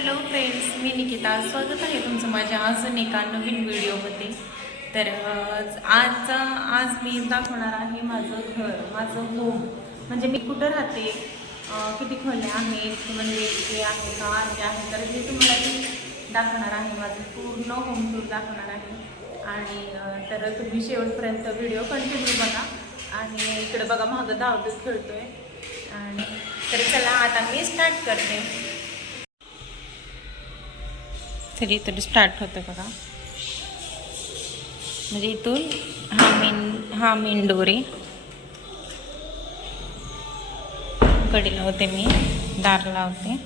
Hello friends, मी निकिता. स्वागत आहे तुमचं माझ्या अजून एका नवीन व्हिडिओमध्ये. तर आज मी दाखवणार आहे माझं घर, माझं होम. म्हणजे मी कुठं राहते, किती खोल्या आहेत, म्हणजे किती आहे का अर्धे आहे, तर हे तुम्हाला मी दाखवणार आहे. माझं पूर्ण होम टूर दाखवणार आहे. आणि तर तुम्ही शेवटपर्यंत व्हिडिओ कंटिन्यू बघा. आणि इकडे बघा मागं धावतो खेळतोय. आणि तर चला आता मी स्टार्ट करते. तरी स्टार्ट होतं बघा. म्हणजे इथून हा मेन डोर आहे. कडी लावते, मी दार लावते.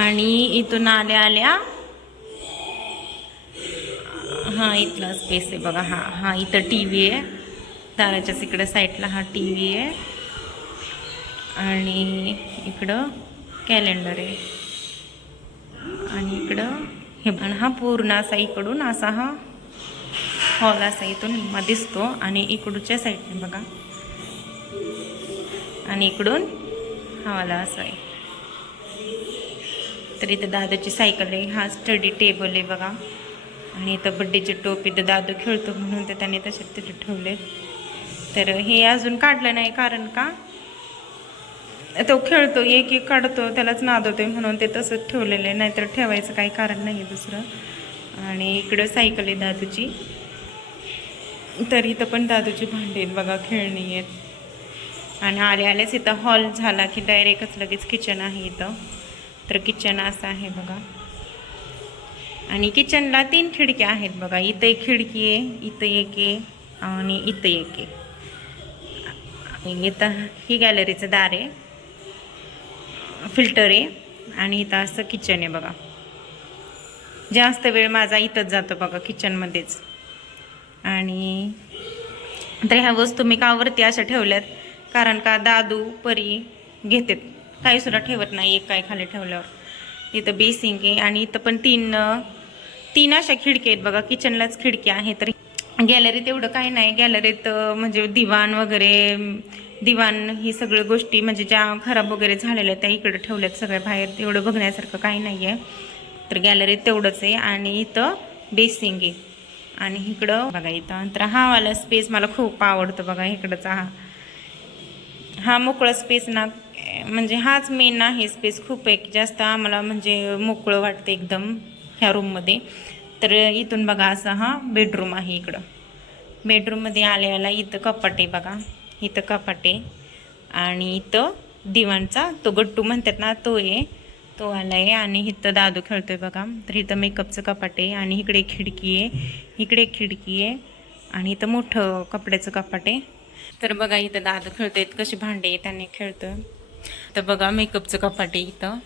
आणि इथून आल्या हा इथला स्पेस आहे बघा. हा इथं टी व्ही आहे. दाराच्याच इकडं साईडला हा टी व्ही आहे. आणि इकडं कॅलेंडर आहे. आणि इकडं हे पण हा पूर्ण असा इकडून असा हा हॉल असा इथून दिसतो. आणि इकडच्या साईडने बघा, आणि इकडून हा वाला असा आहे. तर इथं दादाची सायकल आहे. हा स्टडी टेबल आहे बघा. आणि इथं बड्डेची टोपी तर दादू खेळतो म्हणून ते त्याने तसे तिथे ठेवले. तर हे अजून काढलं नाही, कारण का तो खेळतो, एक एक काढतो, त्यालाच नाद होते म्हणून ते तसंच ठेवलेलं आहे. नाहीतर ठेवायचं काही कारण नाही आहे दुसरं. आणि इकडं सायकल आहे दादूची. तर इथं पण दादूची भांडी आहेत बघा, खेळणी आहेत. आणि आल्याच इथं हॉल झाला की डायरेक्टच लगेच किचन आहे इथं. तर किचन असं आहे बघा. आणि किचनला 3 खिडक्या आहेत बघा. इथं एक खिडकी आहे, इथं एक आहे, आणि इथं एक आहे. इथं ही गॅलरीचं दार आहे, फिल्टर आहे. आणि इथं असं किचन आहे बघा. जास्त वेळ माझा इथंच जातो बघा, किचनमध्येच. आणि तर ह्या वस्तू मी कावरती अशा ठेवल्यात, कारण का दादू परी घेतात, काही सुद्धा ठेवत नाही एक काय खाली ठेवल्यावर. इथं बेसिंग आहे. आणि इथं पण तीन अशा खिडकी आहेत बघा. किचनलाच खिडकी आहे. तर गॅलरीत एवढं काही नाही. गॅलरीत म्हणजे दिवाण वगैरे, दिवाण ही सगळ्या गोष्टी म्हणजे ज्या खराब वगैरे झालेल्या त्या इकडे ठेवल्यात सगळ्या. बाहेर एवढं बघण्यासारखं काही नाही आहे. तर गॅलरीत तेवढंच आहे. आणि इथं बेसिंग आहे. आणि इकडं बघा, इथं तर हा वाला स्पेस मला खूप आवडतो बघा. इकडचा हा मोकळा स्पेस ना, म्हणजे हाच मेन आहे स्पेस. खूप एक जास्त आम्हाला म्हणजे मोकळं वाटतं एकदम ह्या रूममध्ये. तर इथून बघा असा हा बेडरूम आहे. इकडं बेडरूममध्ये आल्याला इथं कपाट आहे बघा. इथं कपाट आहे. आणि इथं दिवाणचा तो गट्टू म्हणतात ना, तो आहे, तो आला आहे. आणि इथं दादू खेळतोय बघा. तर इथं मेकअपचं कपाट आहे. आणि इकडे एक खिडकी आहे, इकडे एक खिडकी आहे. आणि इथं मोठं कपड्याचं कपाट आहे. तर बघा इथं दादू खेळतोय, कशी भांडे त्याने खेळतोय. तर बघा मेकअपचं कपाट आहे. इथं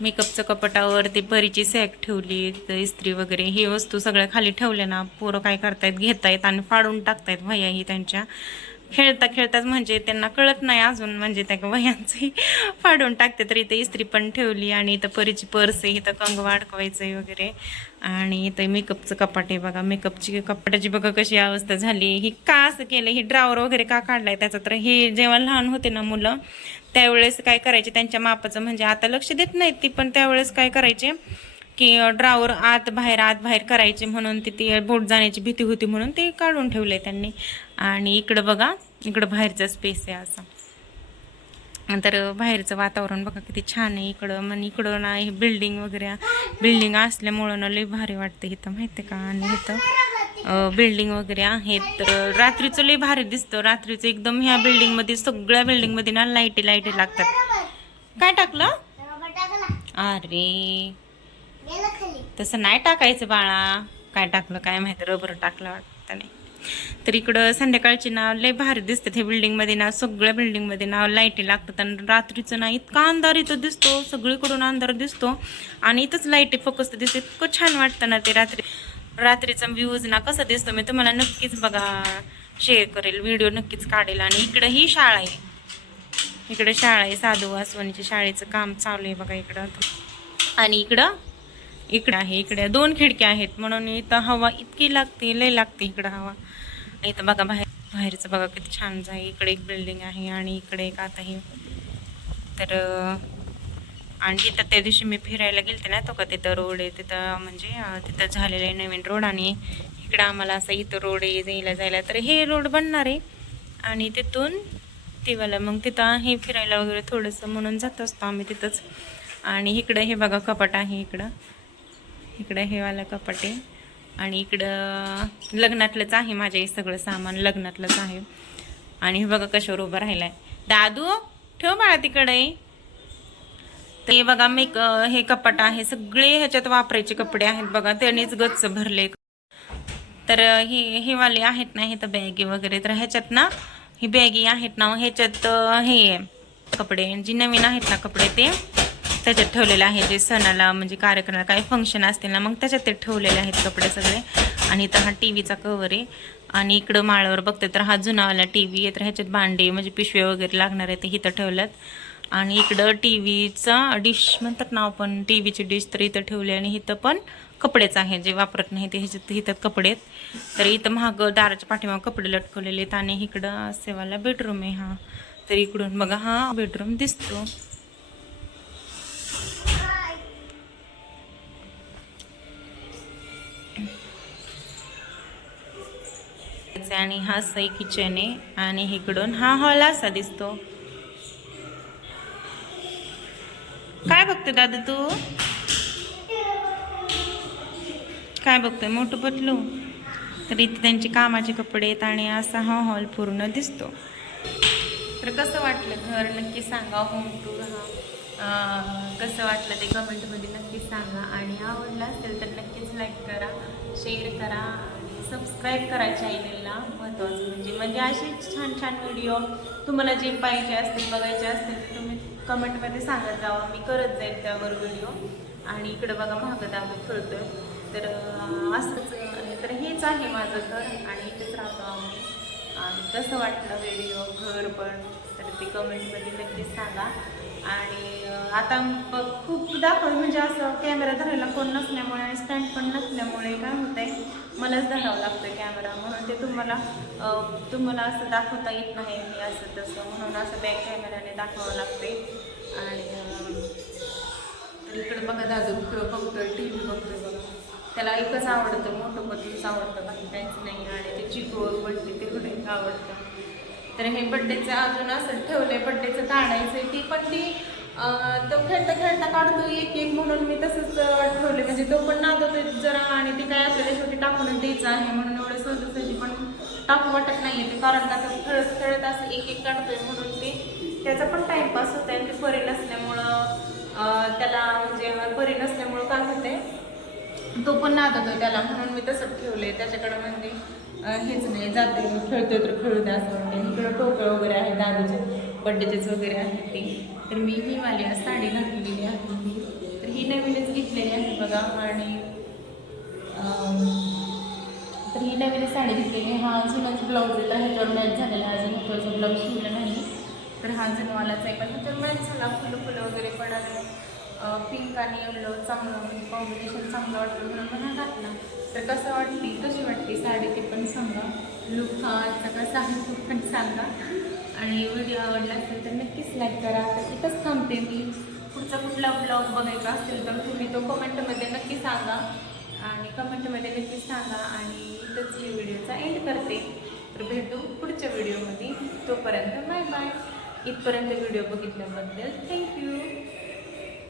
मेकअपचं कपाटावर ते परीची सॅक ठेवली, तिथं इस्त्री वगैरे हे वस्तू सगळ्या खाली ठेवल्या ना, पोरं काय करतायत, घेतायत आणि फाडून टाकतायत वह्याही त्यांच्या. खेळताच म्हणजे त्यांना कळत नाही अजून, म्हणजे त्या वह्यांचंही फाडून टाकते. तर इथं इस्त्री पण ठेवली. आणि इथं परीची पर्स आहे, इथं कंगवा अडकवायचं आहे वगैरे. आणि इथं मेकअपचं कपाट आहे बघा. मेकअपची कपाटाची बघा कशी अवस्था झाली. ही का असं केलं, ही ड्रावर वगैरे का काढलाय त्याचा? तर हे जेव्हा लहान होते ना मुलं, त्यावेळेस काय करायचे, त्यांच्या मापाचं म्हणजे आता लक्ष देत नाहीत ती, पण त्यावेळेस काय करायचे की ड्रावर आत बाहेर करायचे, म्हणून ती बोट जाण्याची भीती होती म्हणून ते काढून ठेवले त्यांनी. आणि इकडं बघा, इकडं बाहेरचा स्पेस आहे असा. तर बाहेरचं वातावरण बघा किती छान आहे इकडं. मग इकडं ना हे बिल्डिंग असल्यामुळं ना लई भारी वाटतं इथं, माहिती का. आणि इथं बिल्डिंग वगैरे आहेत. तर रात्रीचं लई भारी दिसतं. रात्रीचं एकदम ह्या बिल्डिंगमध्ये, सगळ्या बिल्डिंगमध्ये ना लाईटी लागतात. काय टाकलं? अरे तसं नाही टाकायचं बाळा. काय टाकलं काय माहिती, रबर टाकलं वाटतं नाही. तर इकडं संध्याकाळची ना लय भारी दिसतात हे बिल्डिंगमध्ये ना, सगळ्या बिल्डिंगमध्ये ना लाईटी लागतात. आणि रात्रीचं ना इतका अंधार इथं दिसतो, सगळीकडून अंधार दिसतो. आणि इथंच लाईटी फक्त दिसते. इतकं छान वाटतं ना ते रात्रीचा व्ह्यूज ना कसा दिसतो, मी तुम्हाला नक्कीच बघा शेअर करेल, व्हिडिओ नक्कीच काढेल. आणि इकडं ही शाळा आहे, इकडे शाळा आहे, साधू वासवानीच्या शाळेचं काम चालू आहे बघा इकडं. आणि इकडे आहे, इकडे 2 खिडक्या आहेत म्हणून इथं हवा इतकी लागते, लय लागते इकडं हवा. इथं बघा बाहेरचं बघा किती छान आहे. इकडे एक बिल्डिंग आहे आणि इकडे एक आता हे. तर आणि तिथं त्या दिवशी मी फिरायला गेलते ना तो का तिथं रोड आहे तिथं म्हणजे तिथं झालेलं आहे नवीन रोड आणि इकडं आम्हाला असं इथं रोड आहे जायला तर हे रोड बनणार आहे आणि तिथून तिवाला मग तिथं हे फिरायला वगैरे थोडंसं म्हणून जात असतो आम्ही तिथंच. आणि इकडं हे बघा कपाट आहे इकडं हे वाला कपाट आहे आणि इकडं लग्नातलंच आहे माझे सगळं सामान लग्नातलंच आहे. आणि हे बघा कशावर उभं राहिलाय दादू ठेव बाळा तिकडे. तर हे बघा हे कपाट आहे सगळे ह्याच्यात वापरायचे कपडे आहेत बघा त्यानेच गच्च भरले. तर हे वाले आहेत ना हे तर बॅगी वगैरे तर ह्याच्यात ना ही बॅगी आहेत ना ह्याच्यात हे कपडे जी नवीन आहेत ना कपडे ते त्याच्यात ठेवलेले आहे जे सणाला म्हणजे कार्यक्रमाला काही फंक्शन असतील ना मग त्याच्यात ते ठेवलेले आहेत कपडे सगळे. आणि इथं हा टी व्हीचा कवर आहे आणि इकडं माळावर बघते तर हा जुनावाला टी व्ही आहे तर ह्याच्यात भांडे म्हणजे पिशवे वगैरे लागणार आहे ते इथं ठेवल्यात. आणि इकडं टी व्हीचा डिश म्हणतात ना आपण टी व्हीची डिश तर इथं ठेवली आणि इथं पण कपडेच आहे जे वापरत नाही ते ह्याच्यात इथं कपडे आहेत. तर इथं महाग दाराच्या पाठीमाग कपडे लटकवलेले आहेत आणि इकडं सेवाला बेडरूम आहे हा. तर इकडून बघा हा बेडरूम दिसतो. आणि हा सई किचन आहे आणि इकडून हा हॉल असा दिसतो. काय बघतोय दादा तू काय बघतोय मोठू पतलू. तर इथे त्यांचे कामाचे कपडे आहेत आणि असा हा हॉल पूर्ण दिसतो. तर कसं वाटलं घर नक्की सांगा. होम टूर हा कसं वाटलं ते कमेंटमध्ये नक्की सांगा आणि आवडलं असेल तर नक्कीच लाईक करा शेअर करा आणि सबस्क्राईब करा चॅनलला. महत्त्वाचं म्हणजे असे छान छान व्हिडिओ तुम्हाला जे पाहिजे असतील बघायचे असतील ते तुम्ही कमेंटमध्ये सांगत जावा मी करत जाईल त्यावर व्हिडिओ. आणि इकडं बघा महाग दाबा खेळतोय तर असंच. तर हेच आहे माझं घर आणि इथेच राहतो आम्ही. आणि कसं वाटलं व्हिडिओ घर पण तर ते कमेंटमध्ये नक्कीच सांगा. आणि आता खूप दाखवलं म्हणजे असं कॅमेरा धरायला कोण नसल्यामुळे आणि स्टँड पण नसल्यामुळे काय होतं आहे मलाच धरावं लागतं कॅमेरा म्हणून ते तुम्हाला असं दाखवता येत नाही मी असं तसं म्हणून असं बॅक कॅमेराने दाखवावं लागते. आणि इकडं बघा दादू इकडं बघतोय टी व्ही बघतोय बघा त्याला एकच आवडतं मोठं पतीच आवडतं बाकी काहीच नाही. आणि ते चिकोर बड्डे ते कुठे आवडतं. तर हे बड्डेचं अजून असं ठेवलंय बड्डेचं काढायचं ती पण ती तो खेळता खेळता काढतो एक एक म्हणून मी तसंच ठेवले म्हणजे तो पण नादवतो जरा आणि ती काय आपल्याला शेवटी टाकूनच द्यायचं आहे म्हणून एवढं सहजासहजी पण टाकू वाटत नाही ते कारण का खेळत खेळत असं एक एक काढतोय म्हणून ते त्याचा पण टाईमपास होत आहे. ते बरे नसल्यामुळं त्याला म्हणजे बरे नसल्यामुळं काय होते तो पण नादवतो त्याला म्हणून मी तसंच ठेवलंय त्याच्याकडं म्हणजे हेच नाही जाते खेळतोय तर खेळू द्या असं म्हणते. इकडं टोपं वगैरे आहे दादूचे बड्डेचेच वगैरे आहेत ते. तर मी ही वाली साडी घातलेली आहे तर ही नवीनच घेतलेली आहे बघा. आणि तर ही नवीन साडी घेतलेली हा जुनाच ब्लाऊज आहे तर ह्याच्यावर मॅच झालेला अजून ह्याच्यावरचा ब्लाऊज शिवला नाही तर हा जुनवालाच आहे पण ह्याच्यावर मॅच झाला फुलं वगैरे पडाले पिंक आणि येलो चांगलं म्हणजे कॉम्बिनेशन चांगलं वाटतं म्हणून हा घातला. तर कसं वाटते कशी वाटते साडी ते पण सांगा. लुक हा आजचा कसा आहे तो पण सांगा. आणि व्हिडिओ आवडला असेल तर नक्कीच लाईक करा. तर इथंच थांबते मी. पुढचा कुठला ब्लॉग बघायचा असेल तर तुम्ही तो कमेंटमध्ये नक्की सांगा आणि कमेंटमध्ये नक्कीच सांगा. आणि इथंच मी व्हिडिओचा एंड करते. तर भेटू पुढच्या व्हिडिओमध्ये. तोपर्यंत बाय बाय. इथपर्यंत व्हिडिओ बघितल्याबद्दल थँक्यू.